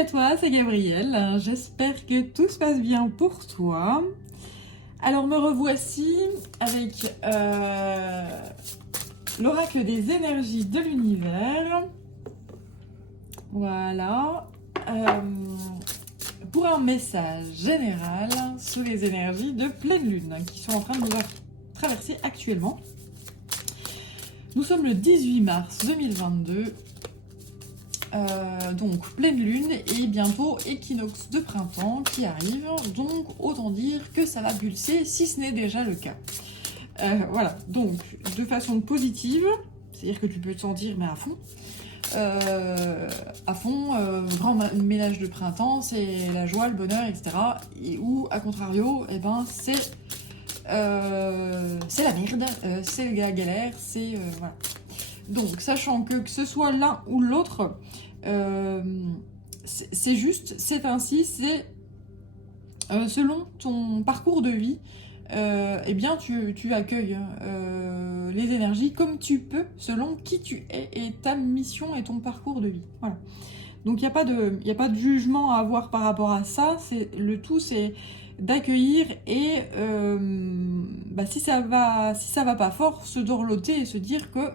à toi, c'est Gabrielle. J'espère que tout se passe bien pour toi. Alors me revoici avec l'oracle des énergies de l'univers. Voilà. Pour un message général sur les énergies de pleine lune qui sont en train de nous traverser actuellement. Nous sommes le 18 mars 2022. Donc pleine lune et bientôt équinoxe de printemps qui arrive, donc autant dire que ça va pulser si ce n'est déjà le cas. Voilà, donc de façon positive, c'est-à-dire que tu peux te sentir mais à fond, grand ménage de printemps, c'est la joie, le bonheur, etc. Et ou à contrario, eh ben c'est la merde, c'est la galère, c'est voilà. Donc, sachant que ce soit l'un ou l'autre, c'est juste, c'est ainsi, c'est selon ton parcours de vie, eh bien tu accueilles les énergies comme tu peux, selon qui tu es et ta mission et ton parcours de vie. Voilà. Donc, il n'y a pas de jugement à avoir par rapport à ça. Le tout, c'est d'accueillir et si ça va pas fort, se dorloter et se dire que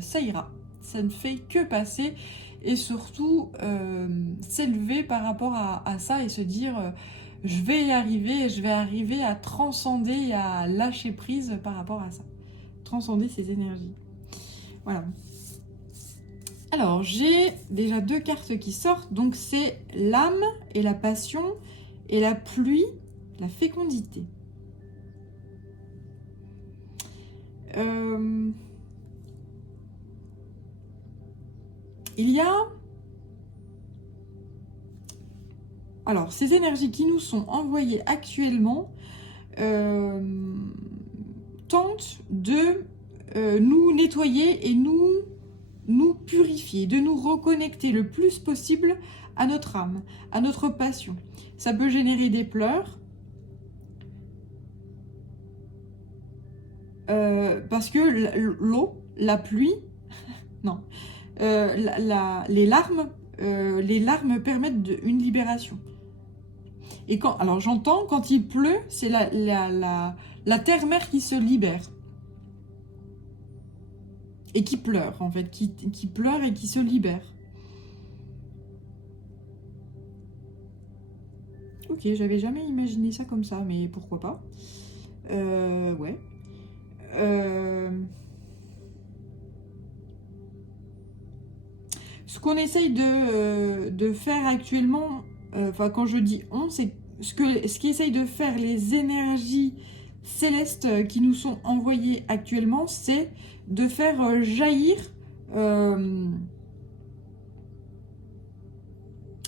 ça ira. Ça ne fait que passer et surtout s'élever par rapport à ça et se dire je vais y arriver et je vais arriver à transcender et à lâcher prise par rapport à ça. Transcender ces énergies. Voilà. Alors, j'ai déjà 2 cartes qui sortent. Donc, c'est l'âme et la passion et la pluie, la fécondité. Il y a... Alors, ces énergies qui nous sont envoyées actuellement tentent de nous nettoyer et nous purifier, de nous reconnecter le plus possible à notre âme, à notre passion. Ça peut générer des pleurs, parce que l'eau, la pluie, non, les larmes permettent une libération. Et alors j'entends, quand il pleut, c'est la terre-mère qui se libère. Et qui pleure, en fait, qui pleure et qui se libère. Ok, j'avais jamais imaginé ça comme ça, mais pourquoi pas. Ouais. Ce qu'on essaye de faire actuellement, quand je dis on, c'est ce qu'essayent de faire les énergies célestes qui nous sont envoyées actuellement, c'est de faire jaillir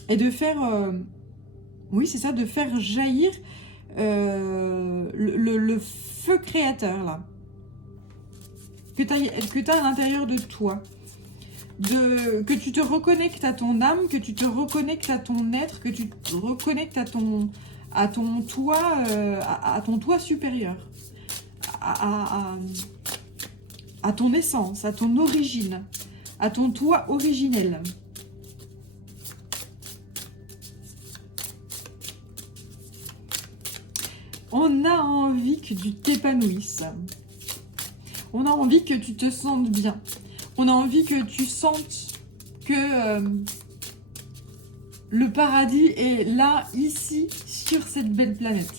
et de faire oui, c'est ça, de faire jaillir le feu créateur là que tu as à l'intérieur de toi. Que tu te reconnectes à ton âme, que tu te reconnectes à ton être, que tu te reconnectes à ton toit supérieur, à ton essence, à ton origine, à ton toit originel. On a envie que tu t'épanouisses. On a envie que tu te sentes bien. On a envie que tu sentes que le paradis est là, ici, sur cette belle planète.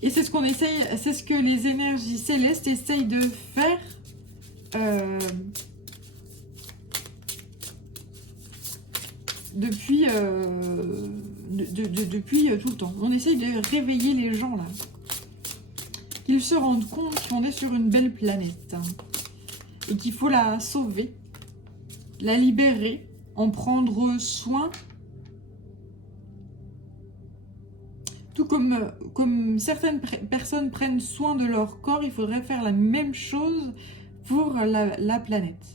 Et c'est ce qu'on essaye, c'est ce que les énergies célestes essayent de faire depuis tout le temps. On essaye de réveiller les gens là. Qu'ils se rendent compte qu'on est sur une belle planète. Et qu'il faut la sauver, la libérer, en prendre soin. Tout comme certaines personnes prennent soin de leur corps, il faudrait faire la même chose pour la planète.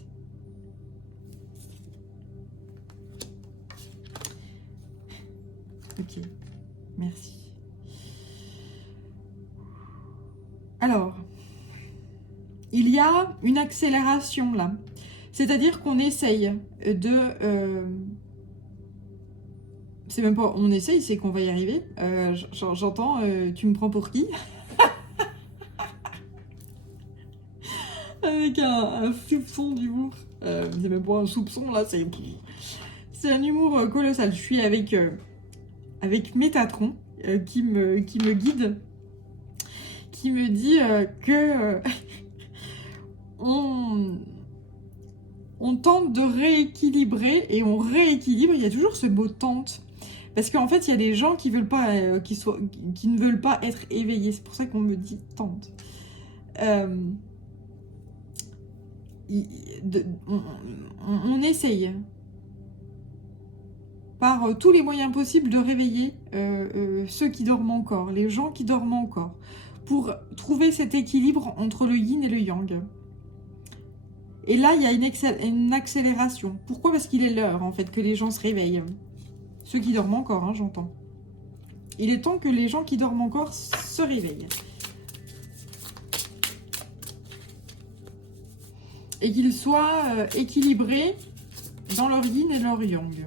Ok, merci. Alors, il y a une accélération là. C'est-à-dire qu'on essaye de... c'est même pas on essaye, c'est qu'on va y arriver. J'entends, tu me prends pour qui? Avec un soupçon d'humour. C'est même pas un soupçon, là, c'est un humour colossal. Je suis avec Métatron, qui me guide, qui me dit que on tente de rééquilibrer, et on rééquilibre. Il y a toujours ce mot tente. Parce qu'en fait, il y a des gens qui veulent pas, qui ne veulent pas être éveillés. C'est pour ça qu'on me dit tente. On essaye par tous les moyens possibles de réveiller ceux qui dorment encore, les gens qui dorment encore, pour trouver cet équilibre entre le yin et le yang. Et là, il y a une accélération. Pourquoi? Parce qu'il est l'heure, en fait, que les gens se réveillent. Ceux qui dorment encore, hein, j'entends. Il est temps que les gens qui dorment encore se réveillent. Et qu'ils soient équilibrés dans leur yin et leur yang.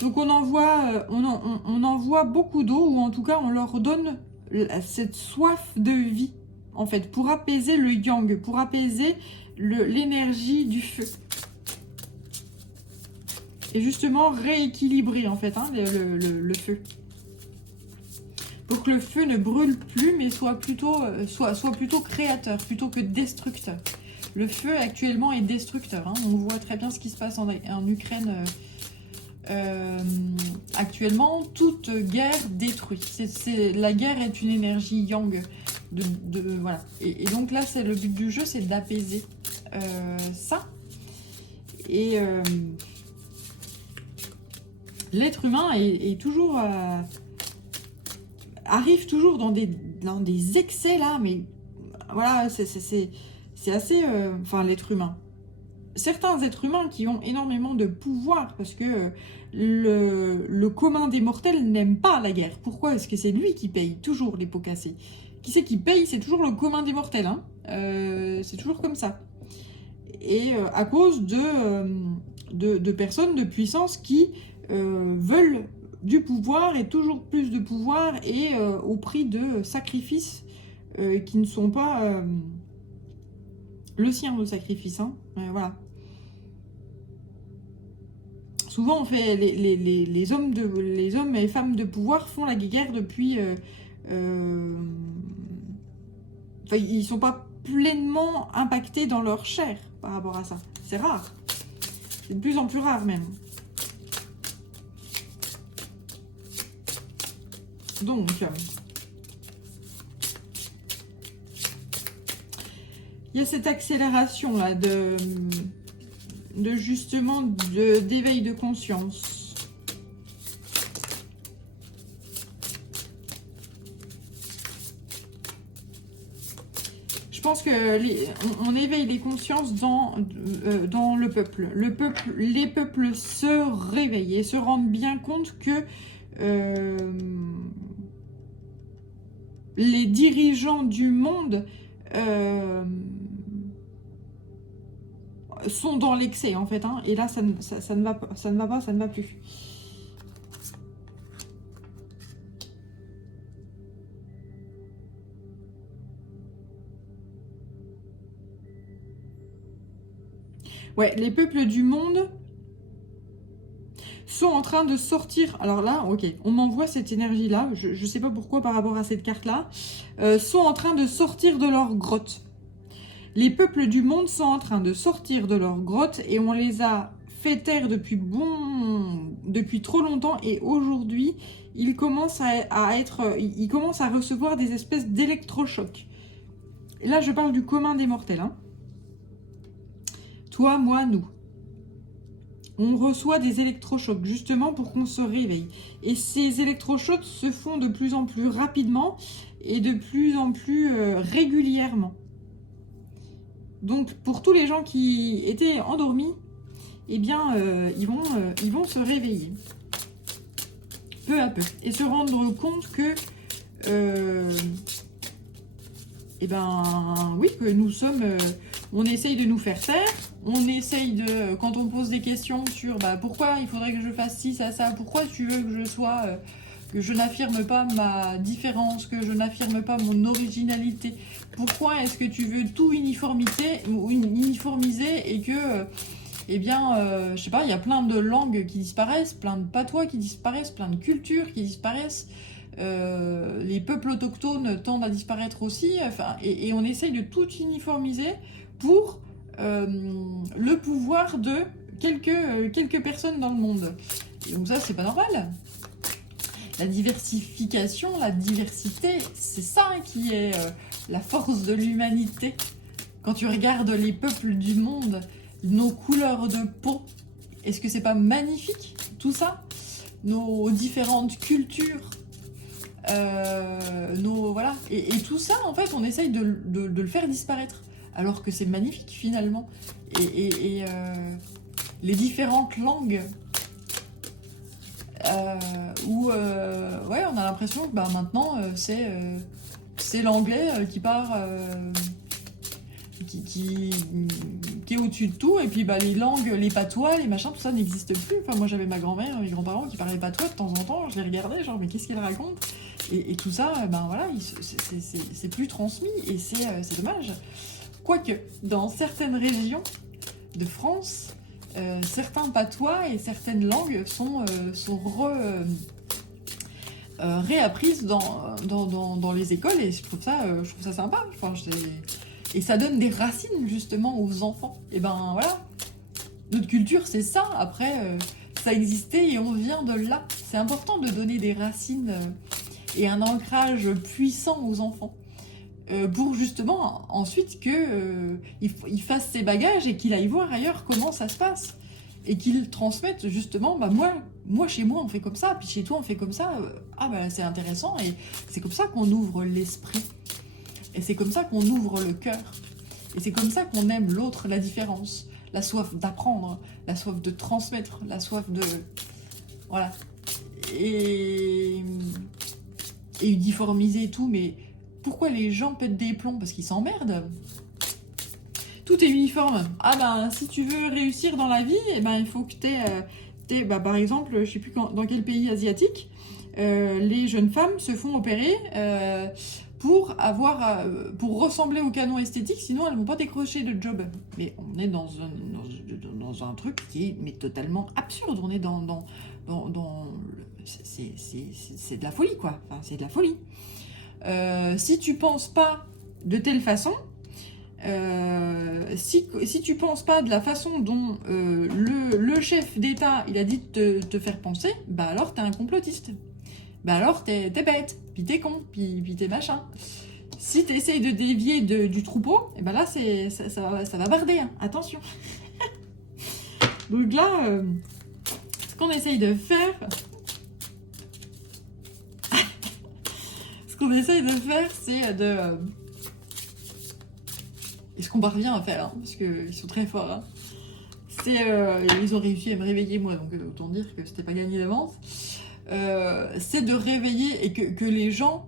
Donc on envoie beaucoup d'eau, ou en tout cas on leur donne cette soif de vie, en fait, pour apaiser le yang, pour apaiser l'énergie du feu. Et justement rééquilibrer, en fait, hein, le feu. Pour que le feu ne brûle plus, mais soit plutôt créateur, plutôt que destructeur. Le feu actuellement est destructeur, hein. On voit très bien ce qui se passe en Ukraine actuellement. Toute guerre détruit. La guerre est une énergie yang. Voilà. Et donc là, le but du jeu, c'est d'apaiser ça. Et l'être humain est toujours... arrive toujours dans des excès là, mais voilà, c'est assez... enfin, l'être humain. Certains êtres humains qui ont énormément de pouvoir, parce que le commun des mortels n'aime pas la guerre. Pourquoi? Parce que c'est lui qui paye toujours les pots cassés. Qui c'est qui paye? C'est toujours le commun des mortels, hein. C'est toujours comme ça. Et à cause de personnes de puissance qui veulent du pouvoir, et toujours plus de pouvoir, et au prix de sacrifices qui ne sont pas le sien, le sacrifice, hein. Voilà. Souvent, on fait les hommes et femmes de pouvoir font la guerre depuis... enfin, ils sont pas pleinement impactés dans leur chair par rapport à ça. C'est rare. C'est de plus en plus rare même. Donc, il y a cette accélération là justement d'éveil de conscience. Je pense que on éveille les consciences dans le peuple. Les peuples se réveillent et se rendent bien compte que les dirigeants du monde sont dans l'excès, en fait, hein, et là ça ne va pas, ça ne va plus. Ouais, les peuples du monde sont en train de sortir. Alors là, ok, on m'envoie cette énergie-là, je ne sais pas pourquoi par rapport à cette carte-là, sont en train de sortir de leur grotte. Les peuples du monde sont en train de sortir de leur grotte, et on les a fait taire depuis trop longtemps, et aujourd'hui, ils commencent ils commencent à recevoir des espèces d'électrochocs. Là, je parle du commun des mortels, hein. Toi, moi, nous. On reçoit des électrochocs, justement pour qu'on se réveille. Et ces électrochocs se font de plus en plus rapidement et de plus en plus régulièrement. Donc, pour tous les gens qui étaient endormis, eh bien, ils vont se réveiller. Peu à peu. Et se rendre compte que eh ben oui, que nous sommes, on essaye de nous faire taire, on essaye de, quand on pose des questions sur pourquoi il faudrait que je fasse ci, ça, pourquoi tu veux que je sois, que je n'affirme pas ma différence, que je n'affirme pas mon originalité, pourquoi est-ce que tu veux tout uniformiser et que, je sais pas, il y a plein de langues qui disparaissent, plein de patois qui disparaissent, plein de cultures qui disparaissent. Les peuples autochtones tendent à disparaître aussi, et on essaye de tout uniformiser pour le pouvoir de quelques personnes dans le monde. Et donc ça, c'est pas normal. La diversification, la diversité, c'est ça qui est la force de l'humanité. Quand tu regardes les peuples du monde, nos couleurs de peau, est-ce que c'est pas magnifique, tout ça? Nos différentes cultures, voilà, et tout ça en fait on essaye de le faire disparaître alors que c'est magnifique finalement, et les différentes langues où ouais, on a l'impression que maintenant c'est l'anglais qui part qui est au-dessus de tout, et puis les langues, les patois, les machins, tout ça n'existe plus. Enfin, moi j'avais ma grand-mère, mes grands-parents qui parlaient patois de temps en temps, je les regardais genre mais qu'est-ce qu'ils racontent, et tout ça, voilà, c'est plus transmis, et c'est dommage. Quoique, dans certaines régions de France, certains patois et certaines langues sont réapprises dans les écoles, et je trouve ça sympa. Enfin, et ça donne des racines justement aux enfants. Et voilà, notre culture c'est ça. Après, ça existait et on vient de là. C'est important de donner des racines et un ancrage puissant aux enfants. Pour justement ensuite qu'il fasse ses bagages et qu'il aille voir ailleurs comment ça se passe. Et qu'il transmette justement, moi chez moi on fait comme ça, puis chez toi on fait comme ça. C'est intéressant, et c'est comme ça qu'on ouvre l'esprit. Et c'est comme ça qu'on ouvre le cœur. Et c'est comme ça qu'on aime l'autre, la différence. La soif d'apprendre, la soif de transmettre, la soif de... Voilà. Et uniformiser et tout, mais pourquoi les gens pètent des plombs? Parce qu'ils s'emmerdent. Tout est uniforme. Si tu veux réussir dans la vie, il faut que t'aies par exemple, je sais plus dans quel pays asiatique, les jeunes femmes se font opérer pour ressembler au canon esthétique, sinon elles vont pas décrocher de job. Mais on est dans un truc qui est totalement absurde. On est dans c'est de la folie, quoi. Enfin, c'est de la folie. Si tu penses pas de telle façon, si tu penses pas de la façon dont le chef d'État il a dit de te faire penser, alors t'es un complotiste. Alors t'es bête, puis t'es con, puis t'es machin. Si t'essayes de dévier du troupeau, là ça va barder, hein. Attention. Donc là, ce qu'on essaye de faire... c'est de... Et ce qu'on parvient à faire, hein, parce qu'ils sont très forts, hein, ils ont réussi à me réveiller, moi, donc autant dire que c'était pas gagné d'avance. C'est de réveiller et que les gens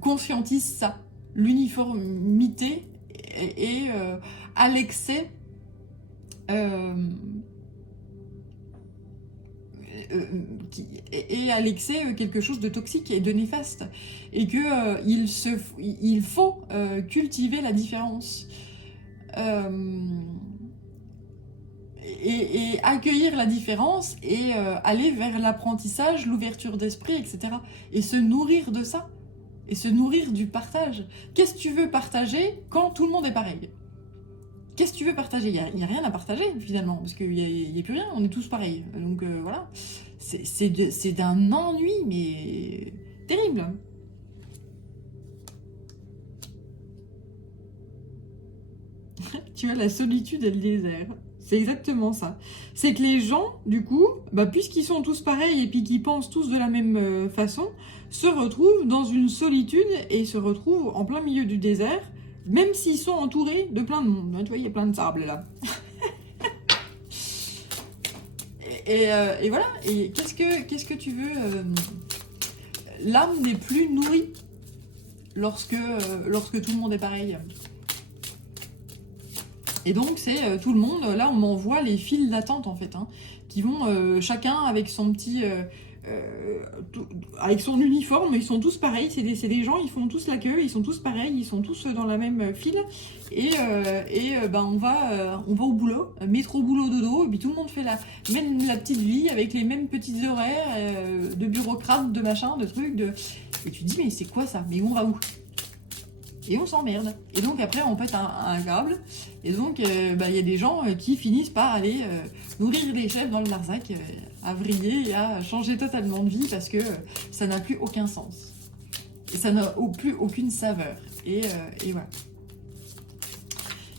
conscientisent ça, l'uniformité et à l'excès quelque chose de toxique et de néfaste, et que il faut cultiver la différence. Et accueillir la différence et aller vers l'apprentissage, l'ouverture d'esprit, etc. Et se nourrir de ça. Et se nourrir du partage. Qu'est-ce que tu veux partager quand tout le monde est pareil? Qu'est-ce que tu veux partager? Il n'y a rien à partager finalement, parce qu'il n'y a plus rien, on est tous pareils. Donc voilà, c'est d'un ennui, mais terrible. Tu as la solitude et le désert. C'est exactement ça. C'est que les gens, du coup, puisqu'ils sont tous pareils et puis qu'ils pensent tous de la même façon, se retrouvent dans une solitude et se retrouvent en plein milieu du désert, même s'ils sont entourés de plein de monde. Tu vois, il y a plein de sable là. et voilà. Et qu'est-ce que tu veux l'âme n'est plus nourrie lorsque tout le monde est pareil. Et donc c'est tout le monde, là on m'envoie les files d'attente en fait, hein, qui vont chacun avec son petit... avec son uniforme, ils sont tous pareils, c'est des gens, ils font tous la queue, ils sont tous pareils, ils sont tous dans la même file, et ben on va au boulot, métro boulot dodo, et puis tout le monde fait mène la petite vie avec les mêmes petits horaires de bureaucrates, de machin, de trucs, et tu te dis mais c'est quoi ça, mais on va où? Et on s'emmerde. Et donc après on pète un câble. Et donc il y a des gens qui finissent par aller nourrir les chefs dans le Larzac, à vriller et à changer totalement de vie parce que ça n'a plus aucun sens. Et ça n'a plus aucune saveur. Et voilà.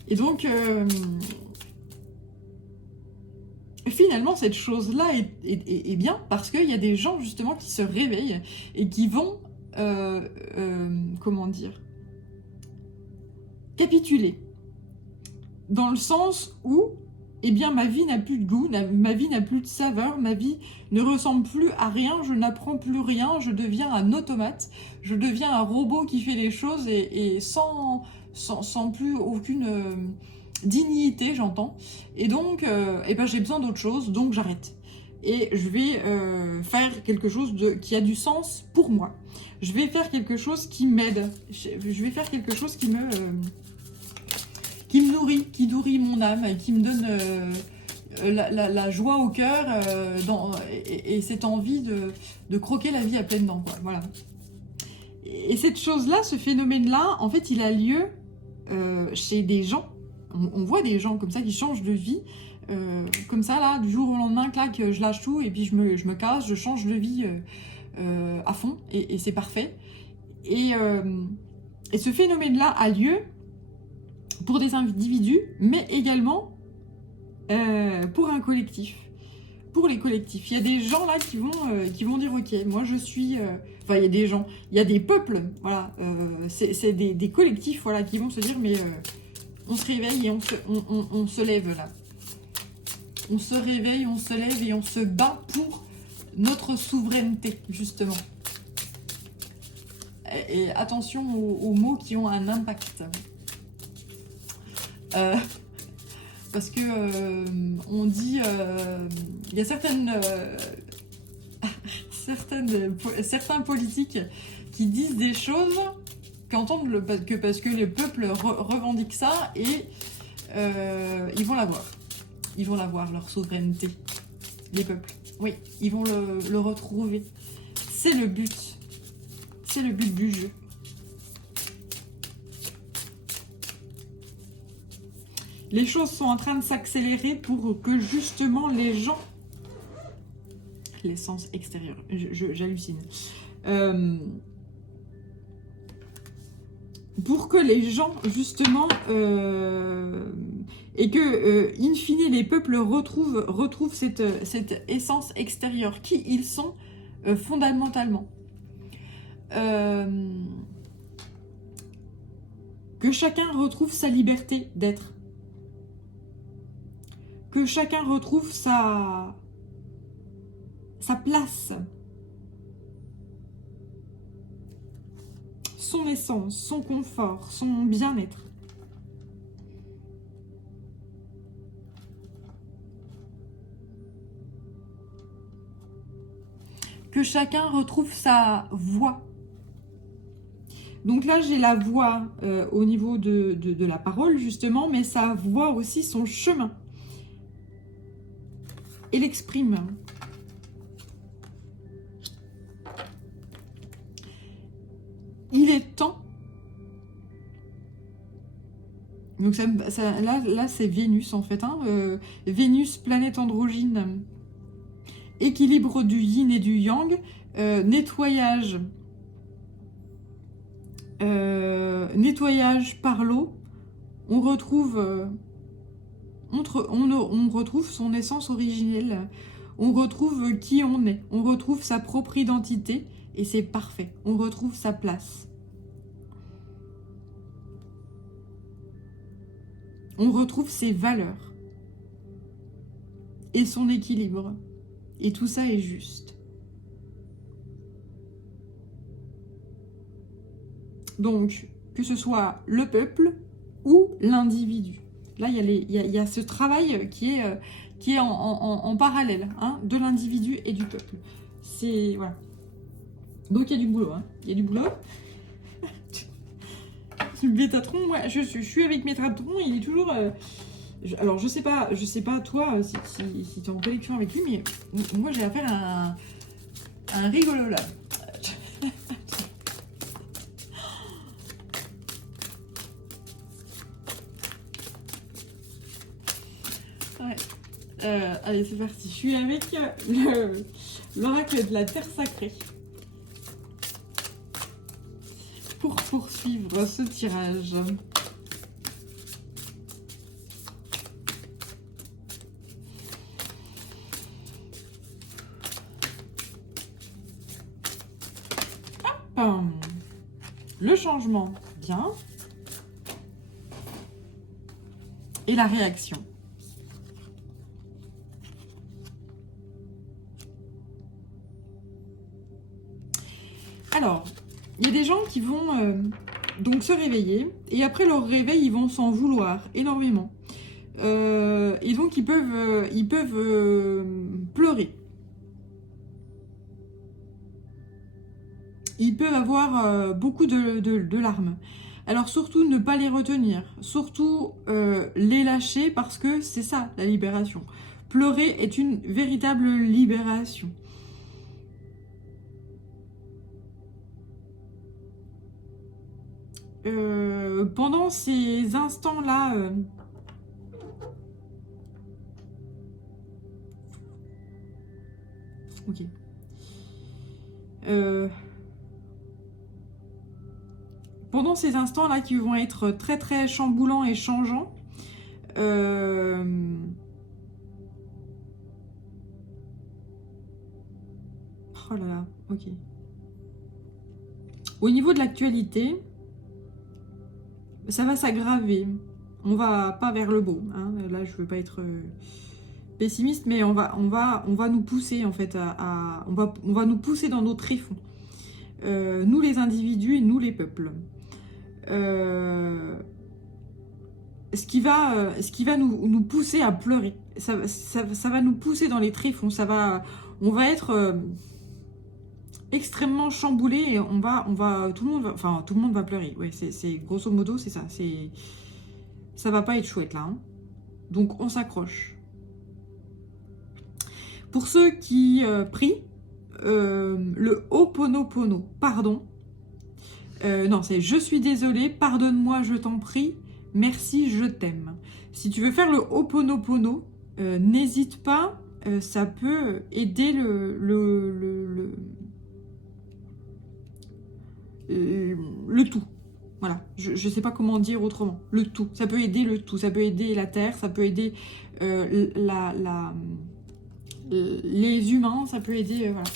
Et donc finalement cette chose-là est bien parce qu'il y a des gens justement qui se réveillent et qui vont comment dire, capituler, dans le sens où, eh bien, ma vie n'a plus de goût, ma vie n'a plus de saveur, ma vie ne ressemble plus à rien, je n'apprends plus rien, je deviens un automate, je deviens un robot qui fait les choses et sans plus aucune dignité, j'entends. Et donc, eh ben, j'ai besoin d'autre chose, donc j'arrête. Et je vais faire quelque chose qui a du sens pour moi. Je vais faire quelque chose qui m'aide. Je vais faire quelque chose qui me nourrit, qui nourrit mon âme, et qui me donne la joie au cœur et cette envie de croquer la vie à pleines dents, quoi. Voilà. Et cette chose-là, ce phénomène-là, en fait, il a lieu chez des gens. On voit des gens comme ça qui changent de vie, comme ça, là, du jour au lendemain, clac, je lâche tout, et puis je me casse, je change de vie à fond, et c'est parfait. Et ce phénomène-là a lieu pour des individus, mais également pour un collectif. Pour les collectifs. Il y a des gens là qui vont dire ok, moi je suis... Enfin, il y a des gens, il y a des peuples, voilà. C'est des collectifs, voilà, qui vont se dire mais on se réveille et on se lève là. On se réveille, on se lève et on se bat pour notre souveraineté, justement. Et attention aux mots qui ont un impact. Parce que on dit, il y a certains politiques qui disent des choses qu'entendent parce que les peuples revendiquent ça et ils vont l'avoir. Ils vont l'avoir, leur souveraineté. Les peuples. Oui, ils vont le retrouver. C'est le but. C'est le but du jeu. Les choses sont en train de s'accélérer pour que justement les gens... L'essence extérieure, j'hallucine. Pour que les gens, justement, et que, in fine, les peuples retrouvent cette essence extérieure, qui ils sont fondamentalement. Que chacun retrouve sa liberté d'être. Que chacun retrouve sa place. Son essence, son confort, son bien-être. Que chacun retrouve sa voix. Donc là, j'ai la voix au niveau de la parole, justement, mais sa voix aussi, son chemin. Et l'exprime. Il est temps. Donc là c'est Vénus en fait. Hein, Vénus, planète androgyne. Équilibre du yin et du yang. Nettoyage. Nettoyage par l'eau. On retrouve... on retrouve son essence originelle, on retrouve qui on est, on retrouve sa propre identité et c'est parfait, on retrouve sa place. On retrouve ses valeurs et son équilibre et tout ça est juste. Donc, que ce soit le peuple ou l'individu. Là, il y a ce travail qui est en parallèle, hein, de l'individu et du peuple. C'est... Voilà. Donc, il y a du boulot, hein. Il y a du boulot. Métatron, moi, je suis avec Métatron, il est toujours... alors, je sais pas toi, si tu es en connexion avec lui, mais moi, j'ai affaire à un rigolo, là. Ouais. Allez, c'est parti. Je suis avec l'oracle de la Terre Sacrée. Pour poursuivre ce tirage. Hop. Le changement, bien. Et la réaction. Alors, il y a des gens qui vont donc se réveiller, et après leur réveil, ils vont s'en vouloir énormément. Et donc, ils peuvent pleurer. Ils peuvent avoir beaucoup de larmes. Alors, surtout, ne pas les retenir. Surtout, les lâcher, parce que c'est ça, la libération. Pleurer est une véritable libération. Pendant ces instants-là, ok. Pendant ces instants-là qui vont être très très chamboulants et changeants, oh là là, ok. Au niveau de l'actualité, ça va s'aggraver. On va pas vers le beau. Hein. Là, je veux pas être pessimiste, mais on va nous pousser en fait on va nous pousser dans nos tréfonds. Nous les individus et nous les peuples. Ce qui va nous pousser à pleurer. Ça va nous pousser dans les tréfonds. On va être extrêmement chamboulé et tout le monde va pleurer. Ouais, c'est grosso modo, c'est ça. Ça va pas être chouette là. Hein. Donc on s'accroche. Pour ceux qui prient, le Ho'oponopono, pardon. Non, c'est je suis désolé, pardonne-moi, je t'en prie, merci, je t'aime. Si tu veux faire le Ho'oponopono, n'hésite pas, ça peut aider le tout. Voilà, je ne sais pas comment dire autrement. Le tout, ça peut aider le tout, ça peut aider la terre, ça peut aider les humains, ça peut aider, voilà.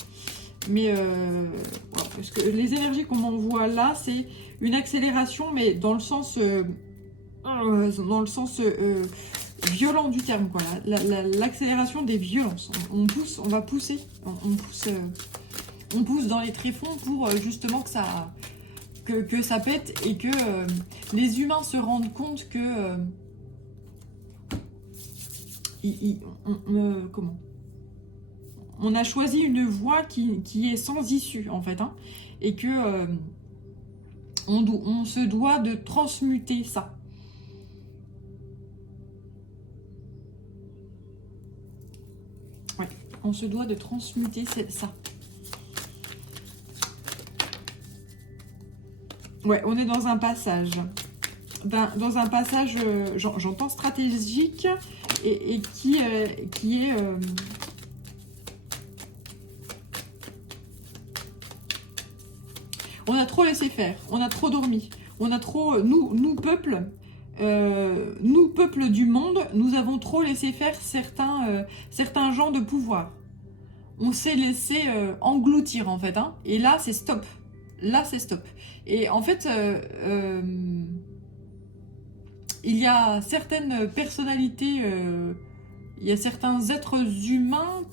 Mais voilà, parce que les énergies qu'on m'envoie là, c'est une accélération, mais dans le sens violent du terme, quoi. L'accélération des violences. On pousse, on va pousser, on pousse dans les tréfonds pour justement que ça pète et que les humains se rendent compte que comment on a choisi une voie qui est sans issue, en fait, hein, et que on se doit de transmuter ça. Ouais, on se doit de transmuter ça. Ouais, on est dans un passage. Dans un passage, j'entends stratégique, et qui est... On a trop laissé faire, on a trop dormi, on a trop... Nous peuple du monde, nous avons trop laissé faire certains gens de pouvoir. On s'est laissé engloutir, en fait. Hein, et là, c'est stop. Là, c'est stop. Et en fait, il y a certaines personnalités... il y a certains êtres humains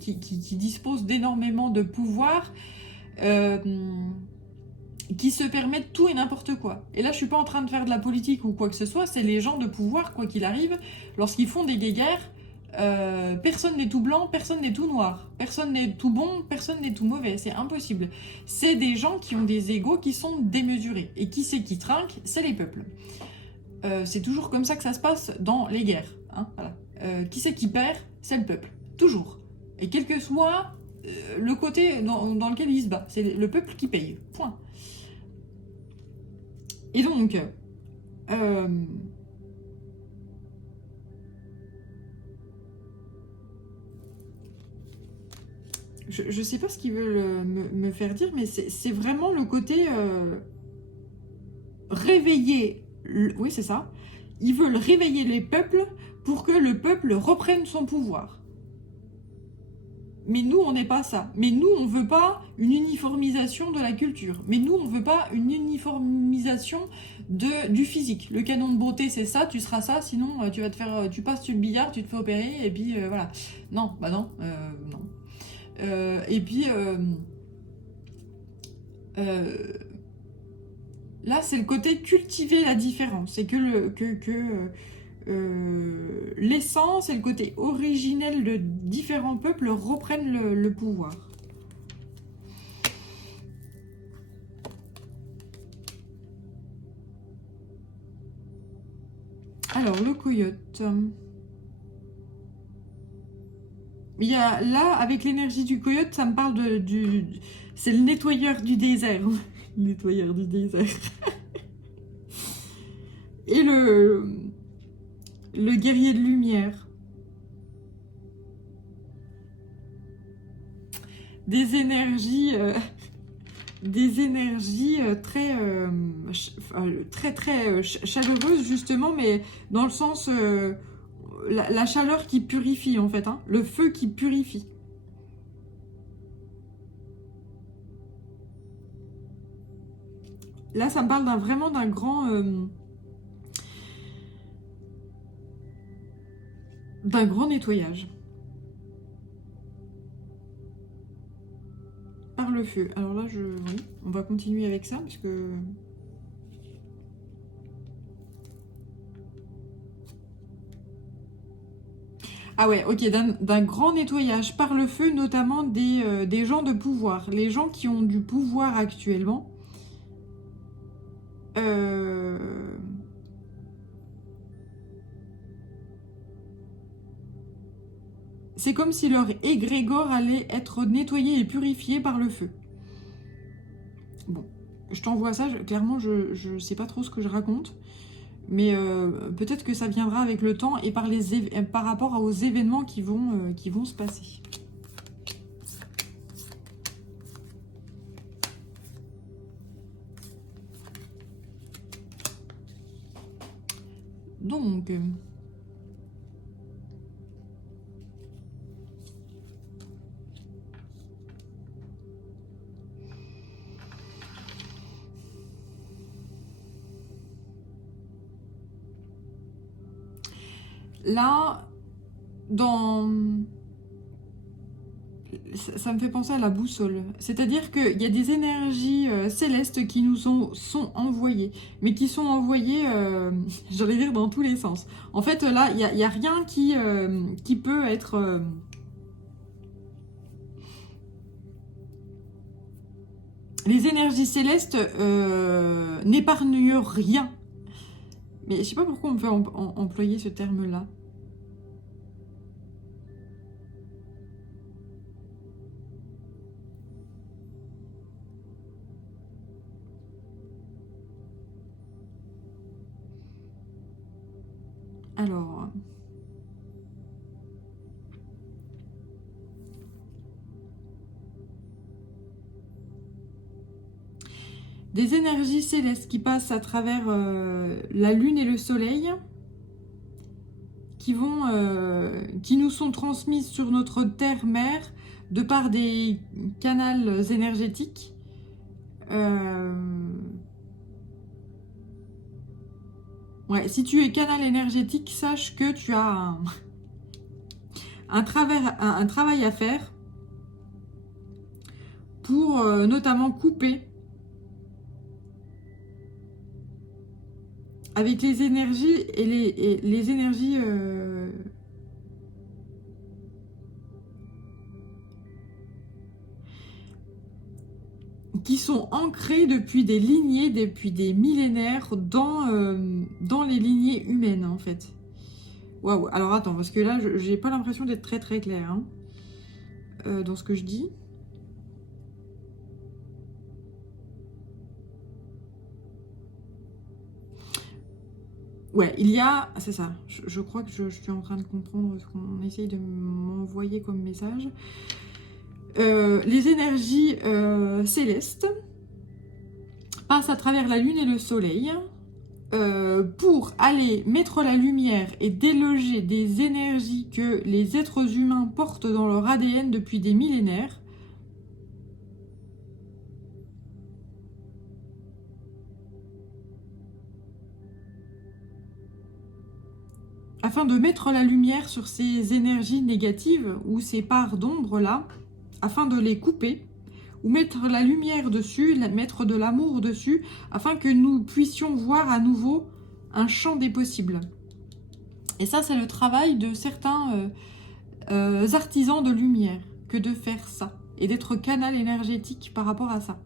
qui disposent d'énormément de pouvoir... qui se permettent tout et n'importe quoi. Et là, je suis pas en train de faire de la politique ou quoi que ce soit, c'est les gens de pouvoir, quoi qu'il arrive, lorsqu'ils font des guéguerres, personne n'est tout blanc, personne n'est tout noir, personne n'est tout bon, personne n'est tout mauvais, c'est impossible. C'est des gens qui ont des égos qui sont démesurés. Et qui c'est qui trinque? C'est les peuples. C'est toujours comme ça que ça se passe dans les guerres. Hein, voilà. Qui c'est qui perd? C'est le peuple. Toujours. Et quel que soit le côté dans lequel il se bat, c'est le peuple qui paye. Point. Et donc, je sais pas ce qu'ils veulent me faire dire, mais c'est vraiment le côté réveiller. Oui, c'est ça. Ils veulent réveiller les peuples pour que le peuple reprenne son pouvoir. Mais nous, on n'est pas ça. Mais nous, on veut pas une uniformisation de la culture. Mais nous, on veut pas une uniformisation du physique. Le canon de beauté, c'est ça, tu seras ça, sinon tu vas te faire, tu passes sur le billard, tu te fais opérer, et puis voilà. Non, bah non, non. Et puis là, c'est le côté cultiver la différence. C'est que l'essence et le côté originel de différents peuples reprennent le pouvoir. Alors, le coyote. Il y a, là, avec l'énergie du coyote, ça me parle c'est le nettoyeur du désert. Le nettoyeur du désert. Et le guerrier de lumière. Des énergies très chaleureuses, justement, mais dans le sens la chaleur qui purifie, en fait, hein, le feu qui purifie. Là, ça me parle vraiment d'un grand nettoyage. Par le feu. Alors là, oui, on va continuer avec ça, parce que... Ah ouais, ok, d'un grand nettoyage par le feu, notamment des gens de pouvoir. Les gens qui ont du pouvoir actuellement. C'est comme si leur égrégore allait être nettoyé et purifié par le feu. Bon, je t'envoie ça, clairement je sais pas trop ce que je raconte, mais peut-être que ça viendra avec le temps et par rapport aux événements qui vont se passer. Donc... Là, ça me fait penser à la boussole. C'est-à-dire qu'il y a des énergies célestes qui nous sont envoyées, mais qui sont envoyées, j'allais dire, dans tous les sens. En fait, là, il n'y a rien qui peut être... Les énergies célestes n'épargnent rien. Mais je sais pas pourquoi on peut employer ce terme-là. Alors... Des énergies célestes qui passent à travers la lune et le soleil, qui nous sont transmises sur notre terre-mère de par des canaux énergétiques. Ouais, si tu es canal énergétique, sache que tu as un travail à faire pour notamment couper avec les énergies et les énergies qui sont ancrées depuis des lignées, depuis des millénaires dans les lignées humaines en fait. Waouh, alors attends, parce que là j'ai pas l'impression d'être très très claire hein, dans ce que je dis. Ouais, il y a... C'est ça, je crois que je suis en train de comprendre ce qu'on essaye de m'envoyer comme message. Les énergies célestes passent à travers la Lune et le Soleil pour aller mettre la lumière et déloger des énergies que les êtres humains portent dans leur ADN depuis des millénaires. Afin de mettre la lumière sur ces énergies négatives ou ces parts d'ombre-là, afin de les couper, ou mettre la lumière dessus, mettre de l'amour dessus, afin que nous puissions voir à nouveau un champ des possibles. Et ça, c'est le travail de certains artisans de lumière, que de faire ça, et d'être canal énergétique par rapport à ça.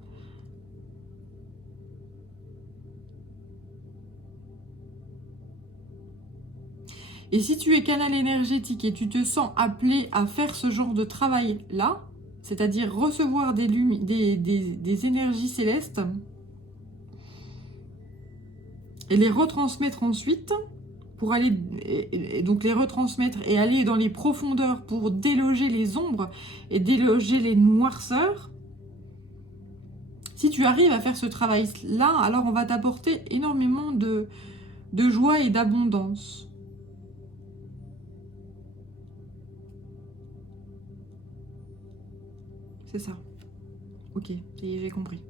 Et si tu es canal énergétique et tu te sens appelé à faire ce genre de travail-là, c'est-à-dire recevoir des énergies célestes et les retransmettre ensuite, pour aller donc les retransmettre et aller dans les profondeurs pour déloger les ombres et déloger les noirceurs, si tu arrives à faire ce travail-là, alors on va t'apporter énormément de joie et d'abondance. C'est ça. Ok, j'ai compris.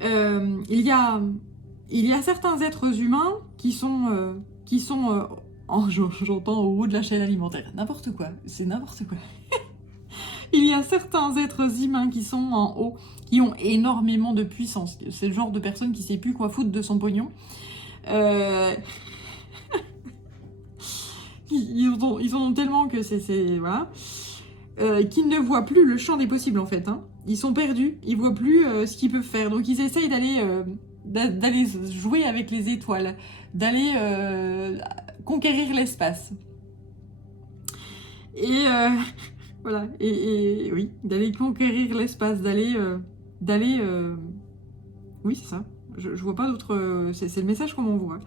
Il y a certains êtres humains qui sont j'entends au haut de la chaîne alimentaire. N'importe quoi, c'est n'importe quoi. Il y a certains êtres humains qui sont en haut, qui ont énormément de puissance. C'est le genre de personne qui sait plus quoi foutre de son pognon. Ils en ont tellement que c'est voilà. Qu'ils ne voient plus le champ des possibles en fait. Hein. Ils sont perdus, ils voient plus ce qu'ils peuvent faire. Donc ils essayent d'aller jouer avec les étoiles, d'aller conquérir l'espace. Et voilà, et oui, d'aller conquérir l'espace, d'aller oui c'est ça. Je vois pas d'autre. C'est le message qu'on m'envoie.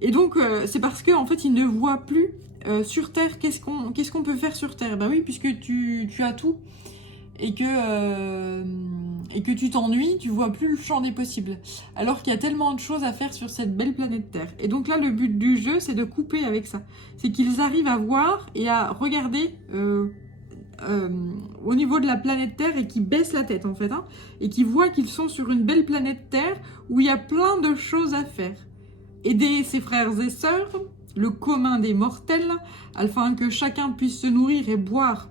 Et donc c'est parce que en fait ils ne voient plus sur Terre, qu'est-ce qu'on peut faire sur Terre? Bah oui, puisque tu as tout et que tu t'ennuies, tu vois plus le champ des possibles. Alors qu'il y a tellement de choses à faire sur cette belle planète Terre. Et donc là, le but du jeu, c'est de couper avec ça. C'est qu'ils arrivent à voir et à regarder au niveau de la planète Terre et qu'ils baissent la tête en fait. Hein, et qu'ils voient qu'ils sont sur une belle planète Terre où il y a plein de choses à faire. Aider ses frères et sœurs, le commun des mortels, afin que chacun puisse se nourrir et boire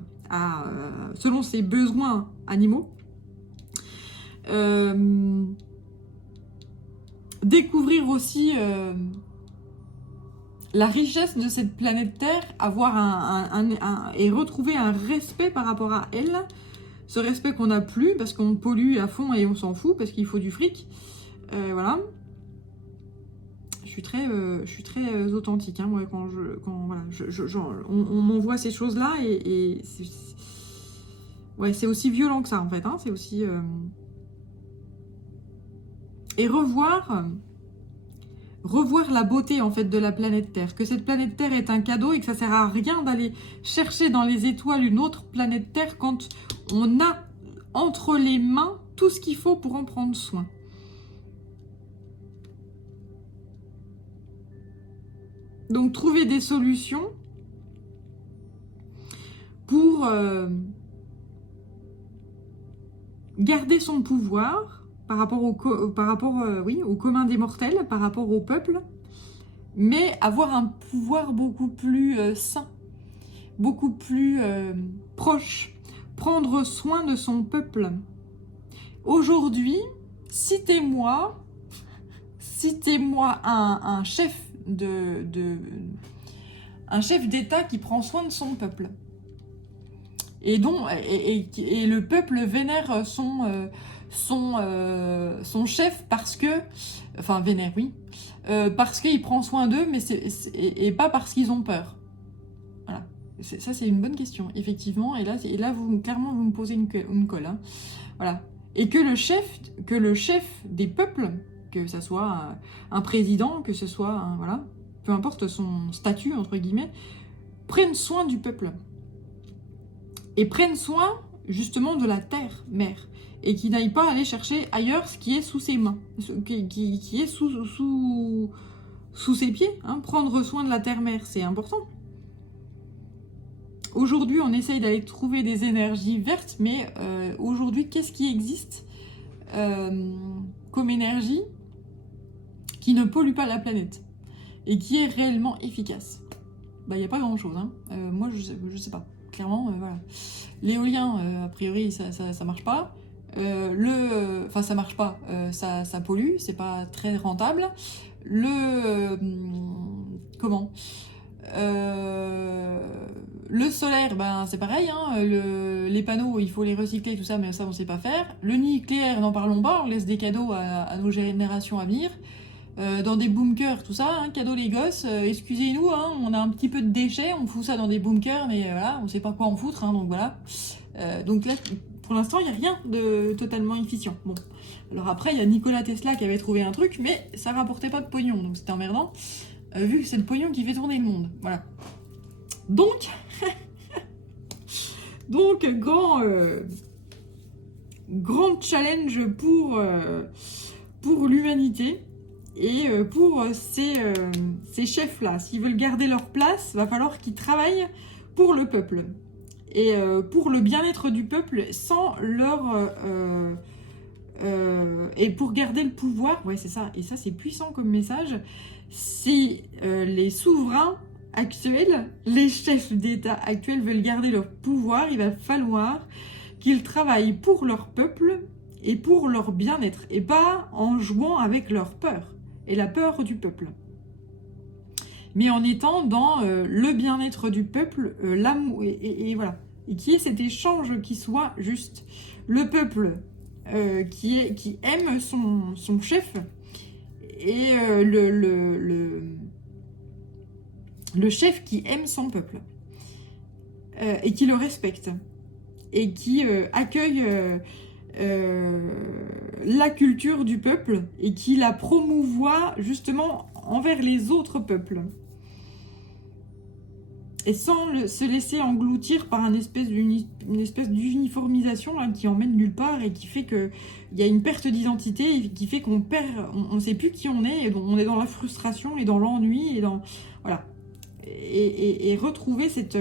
selon ses besoins animaux. Découvrir aussi la richesse de cette planète Terre, avoir et retrouver un respect par rapport à elle. Ce respect qu'on n'a plus parce qu'on pollue à fond et on s'en fout parce qu'il faut du fric. Voilà. Je suis très authentique, hein, moi, voilà, on m'envoie ces choses-là et ouais, c'est aussi violent que ça, en fait, hein, c'est aussi... Et revoir la beauté, en fait, de la planète Terre, que cette planète Terre est un cadeau et que ça sert à rien d'aller chercher dans les étoiles une autre planète Terre quand on a entre les mains tout ce qu'il faut pour en prendre soin. Donc, trouver des solutions pour garder son pouvoir par rapport au commun des mortels, par rapport au peuple, mais avoir un pouvoir beaucoup plus sain, beaucoup plus proche, prendre soin de son peuple. Aujourd'hui, citez-moi citez-moi un chef un chef d'État qui prend soin de son peuple. Et le peuple vénère son chef parce que... Enfin, vénère, oui. Parce qu'il prend soin d'eux, mais et pas parce qu'ils ont peur. Voilà. Ça, c'est une bonne question, effectivement. Et là clairement, vous me posez une colle. Hein. Voilà. Et que le chef des peuples, que ce soit un président, que ce soit voilà, peu importe son statut, entre guillemets, prenne soin du peuple. Et prenne soin, justement, de la terre, mère. Et qu'il n'aille pas aller chercher ailleurs ce qui est sous ses mains, qui est sous ses pieds. Hein. Prendre soin de la terre-mère, c'est important. Aujourd'hui, on essaye d'aller trouver des énergies vertes, mais aujourd'hui, qu'est-ce qui existe comme énergie qui ne pollue pas la planète et qui est réellement efficace? Bah, il n'y a pas grand-chose. Hein. Moi, je sais pas. Clairement, voilà. L'éolien, a priori, ça marche pas. Enfin, ça marche pas. Ça pollue, c'est pas très rentable. Comment le solaire, ben c'est pareil, hein, les panneaux, il faut les recycler, tout ça, mais ça on sait pas faire. Le nucléaire, n'en parlons pas, on laisse des cadeaux à nos générations à venir. Dans des bunkers, tout ça, hein, cadeau les gosses, excusez-nous, hein, on a un petit peu de déchets, on fout ça dans des bunkers, mais voilà, on sait pas quoi en foutre, hein, donc voilà. Donc là, pour l'instant, il n'y a rien de totalement efficient. Bon, alors après, il y a Nikola Tesla qui avait trouvé un truc, mais ça rapportait pas de pognon, donc c'était emmerdant. Vu que c'est le pognon qui fait tourner le monde. Voilà. Donc, grand challenge pour l'humanité et pour ces chefs-là. S'ils veulent garder leur place, il va falloir qu'ils travaillent pour le peuple et pour le bien-être du peuple sans leur... et pour garder le pouvoir, ouais c'est ça, et ça c'est puissant comme message. Si les souverains actuels, les chefs d'État actuels veulent garder leur pouvoir, il va falloir qu'ils travaillent pour leur peuple et pour leur bien-être, et pas en jouant avec leur peur et la peur du peuple, mais en étant dans le bien-être du peuple, l'amour, et voilà, et qu'il y ait cet échange qui soit juste. Le peuple qui aime son chef, et le chef qui aime son peuple et qui le respecte et qui accueille la culture du peuple et qui la promouvoit justement envers les autres peuples et sans se laisser engloutir par une espèce d'uniformisation là, qui emmène nulle part et qui fait qu'il y a une perte d'identité et qui fait qu'on perd, on ne sait plus qui on est, et on est dans la frustration et dans l'ennui et dans... Voilà. Et retrouver cette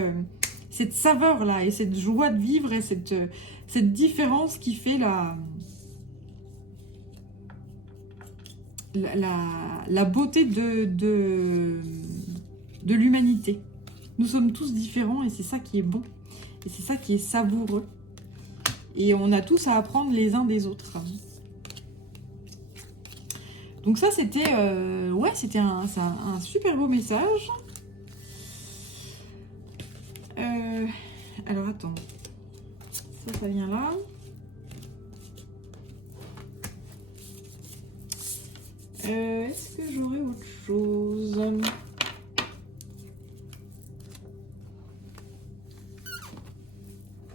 saveur là et cette joie de vivre et cette différence qui fait la beauté de l'humanité. Nous sommes tous différents et c'est ça qui est bon. Et c'est ça qui est savoureux. Et on a tous à apprendre les uns des autres. Donc ça, c'était c'était un super beau message. Alors, attends. Ça vient là. Est-ce que j'aurais autre chose ?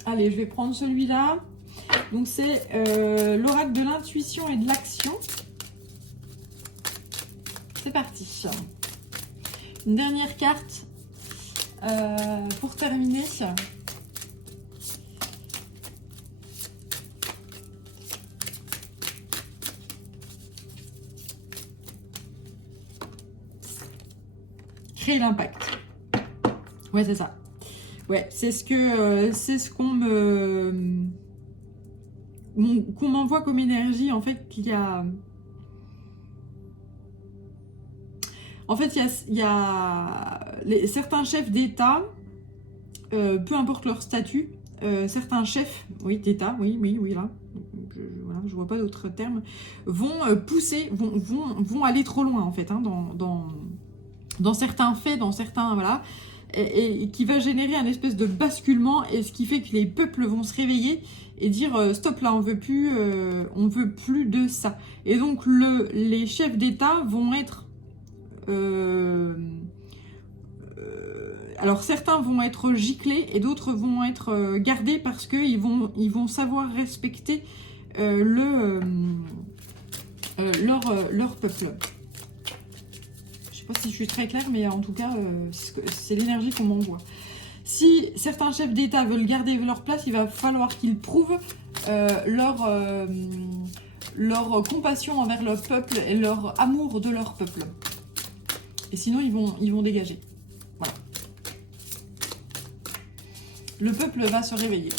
Allez, je vais prendre celui-là. Donc, c'est l'oracle de l'intuition et de l'action. C'est parti. Une dernière carte pour terminer. Créer l'impact. Ouais, c'est ça. Ouais, c'est ce qu'on m'envoie comme énergie. En fait, il y a... En fait, il y a certains chefs d'État, peu importe leur statut, certains chefs, oui, d'État, oui, là, voilà, je vois pas d'autres termes, vont pousser, vont aller trop loin, en fait, hein, dans certains faits, dans certains, voilà, et qui va générer un espèce de basculement, et ce qui fait que les peuples vont se réveiller et dire stop là, on veut plus de ça. Et donc les chefs d'État vont être alors certains vont être giclés et d'autres vont être gardés parce qu'ils vont savoir respecter leur peuple. Je sais pas si je suis très claire, mais en tout cas, c'est l'énergie qu'on m'envoie. Si certains chefs d'État veulent garder leur place, il va falloir qu'ils prouvent leur compassion envers leur peuple et leur amour de leur peuple. Et sinon, ils vont dégager. Voilà. Le peuple va se réveiller.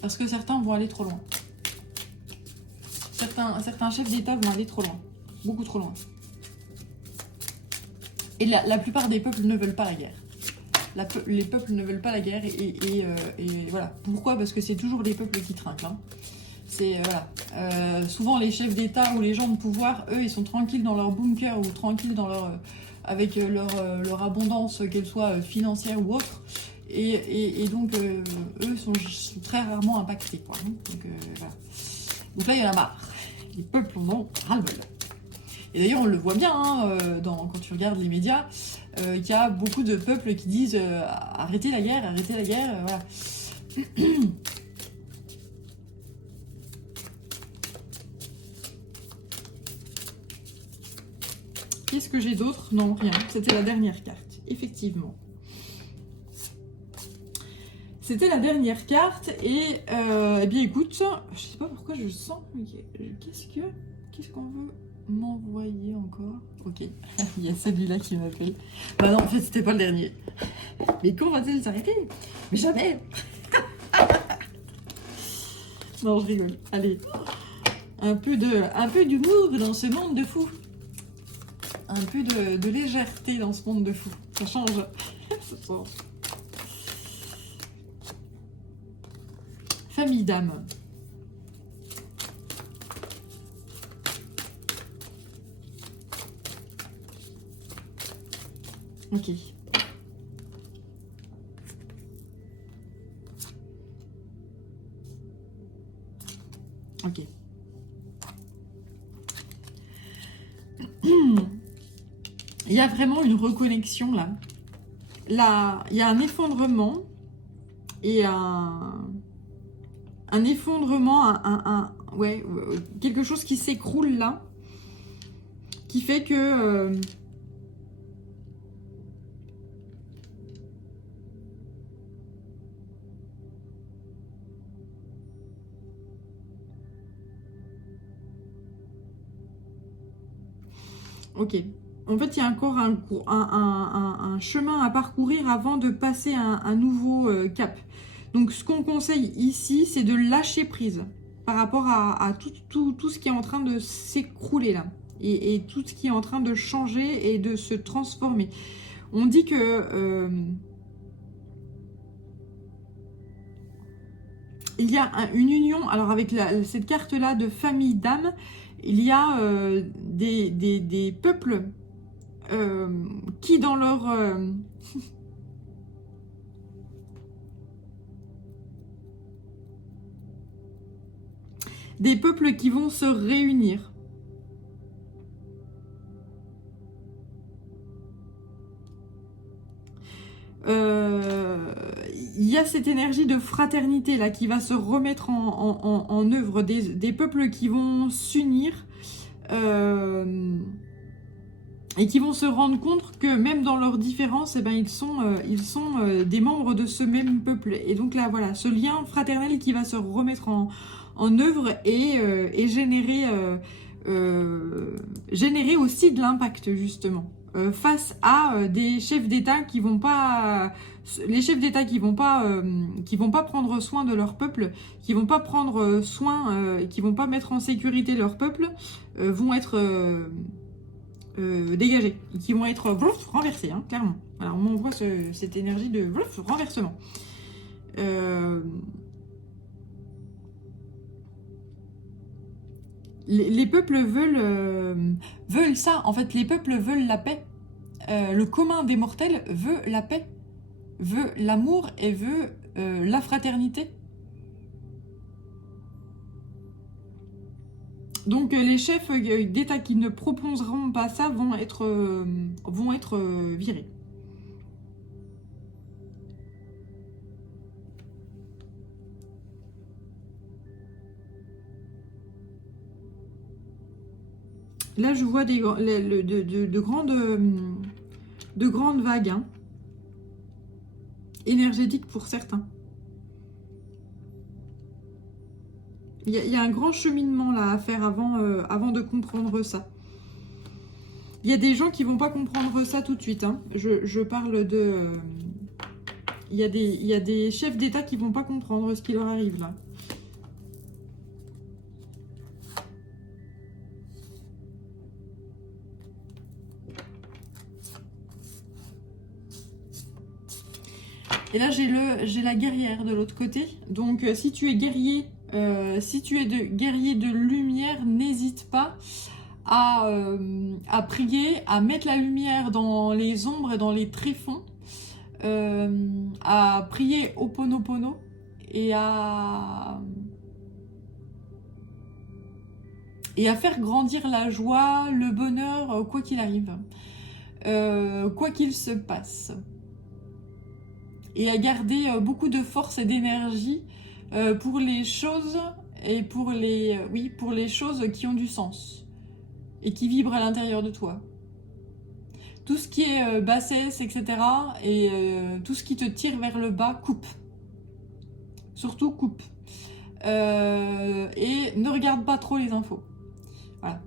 Parce que certains vont aller trop loin. Certains chefs d'État vont aller trop loin. Beaucoup trop loin. Et la plupart des peuples ne veulent pas la guerre. Les peuples ne veulent pas la guerre et voilà. Pourquoi? Parce que c'est toujours les peuples qui trinquent. Hein. C'est voilà. Souvent les chefs d'État ou les gens de pouvoir, eux, ils sont tranquilles dans leur bunker ou tranquilles dans avec leur abondance, qu'elle soit financière ou autre. Et donc eux sont très rarement impactés. Quoi. Donc, voilà. Donc là, il y en a marre. Les peuples en ont ras-le-bol. Et d'ailleurs, on le voit bien hein, quand tu regardes les médias, qu'il y a beaucoup de peuples qui disent arrêtez la guerre, voilà. Qu'est-ce que j'ai d'autre? Non, rien. C'était la dernière carte, effectivement. C'était la dernière carte et eh bien écoute, je sais pas pourquoi je sens. Qu'est-ce qu'on veut m'envoyer encore? Ok, il y a celui-là qui m'appelle. Bah non, en fait, c'était pas le dernier. Mais quand va-t-elle s'arrêter? Mais jamais. Non, je rigole. Allez, un peu d'humour dans ce monde de fous. Un peu de légèreté dans ce monde de fous. Ça change. Ça change. Famille d'âme. Ok. Ok. Il y a vraiment une reconnexion là. Là, il y a un effondrement et un effondrement, ouais, quelque chose qui s'écroule là, qui fait que ok. En fait, il y a encore un chemin à parcourir avant de passer un nouveau cap. Donc, ce qu'on conseille ici, c'est de lâcher prise par rapport à tout ce qui est en train de s'écrouler là. Et tout ce qui est en train de changer et de se transformer. On dit que il y a une union, alors avec cette carte-là de famille d'âme, il y a des peuples qui dans leur... des peuples qui vont se réunir. Il y a cette énergie de fraternité là qui va se remettre en œuvre, des peuples qui vont s'unir et qui vont se rendre compte que même dans leurs différences, eh ben, ils sont des membres de ce même peuple. Et donc là, voilà, ce lien fraternel qui va se remettre en œuvre et générer aussi de l'impact justement. Face à des chefs d'État qui vont pas, les chefs d'État qui vont pas prendre soin de leur peuple, qui vont pas prendre soin, qui vont pas mettre en sécurité leur peuple, vont être dégagés, qui vont être renversés, hein, clairement. Voilà, on m'envoie cette énergie de renversement. Les peuples veulent ça. En fait, les peuples veulent la paix. Le commun des mortels veut la paix, veut l'amour et veut la fraternité. Donc les chefs d'État qui ne proposeront pas ça vont être virés. Là, je vois de grandes vagues, hein, énergétiques pour certains. Il y a un grand cheminement là à faire avant de comprendre ça. Il y a des gens qui vont pas comprendre ça tout de suite, hein. Je parle de... il y a des chefs d'État qui vont pas comprendre ce qui leur arrive là. Et là, j'ai la guerrière de l'autre côté. Donc, si tu es guerrier, guerrier de lumière, n'hésite pas à prier, à mettre la lumière dans les ombres et dans les tréfonds, à prier Ho'oponopono et à faire grandir la joie, le bonheur, quoi qu'il arrive, quoi qu'il se passe. Et à garder beaucoup de force et d'énergie pour les choses et pour les choses qui ont du sens et qui vibrent à l'intérieur de toi. Tout ce qui est bassesse, etc. et tout ce qui te tire vers le bas, coupe. Surtout coupe. Et ne regarde pas trop les infos. Voilà.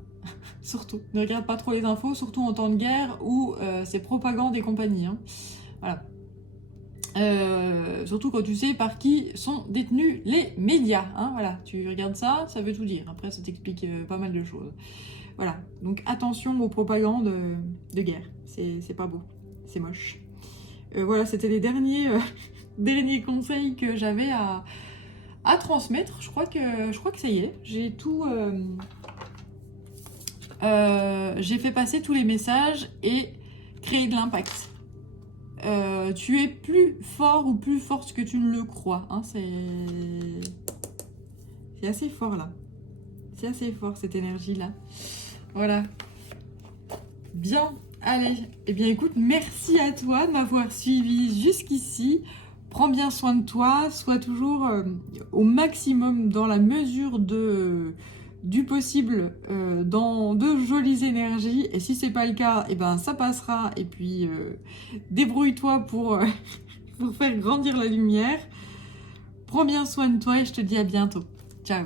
Surtout, ne regarde pas trop les infos, surtout en temps de guerre où c'est propagande et compagnie. Hein. Voilà. Surtout quand tu sais par qui sont détenus les médias. Hein, voilà, tu regardes ça, ça veut tout dire. Après, ça t'explique pas mal de choses. Voilà, donc attention aux propagandes de guerre. C'est pas beau, c'est moche. Voilà, c'était les derniers conseils que j'avais à transmettre. Je crois que ça y est, j'ai tout... j'ai fait passer tous les messages et créer de l'impact. Tu es plus fort ou plus forte que tu ne le crois. Hein, c'est assez fort là. C'est assez fort cette énergie-là. Voilà. Bien. Allez. Eh bien écoute, merci à toi de m'avoir suivi jusqu'ici. Prends bien soin de toi. Sois toujours au maximum dans la mesure du possible dans de jolies énergies, et si c'est pas le cas, et ben ça passera, et puis débrouille-toi pour faire grandir la lumière. Prends bien soin de toi et je te dis à bientôt. Ciao.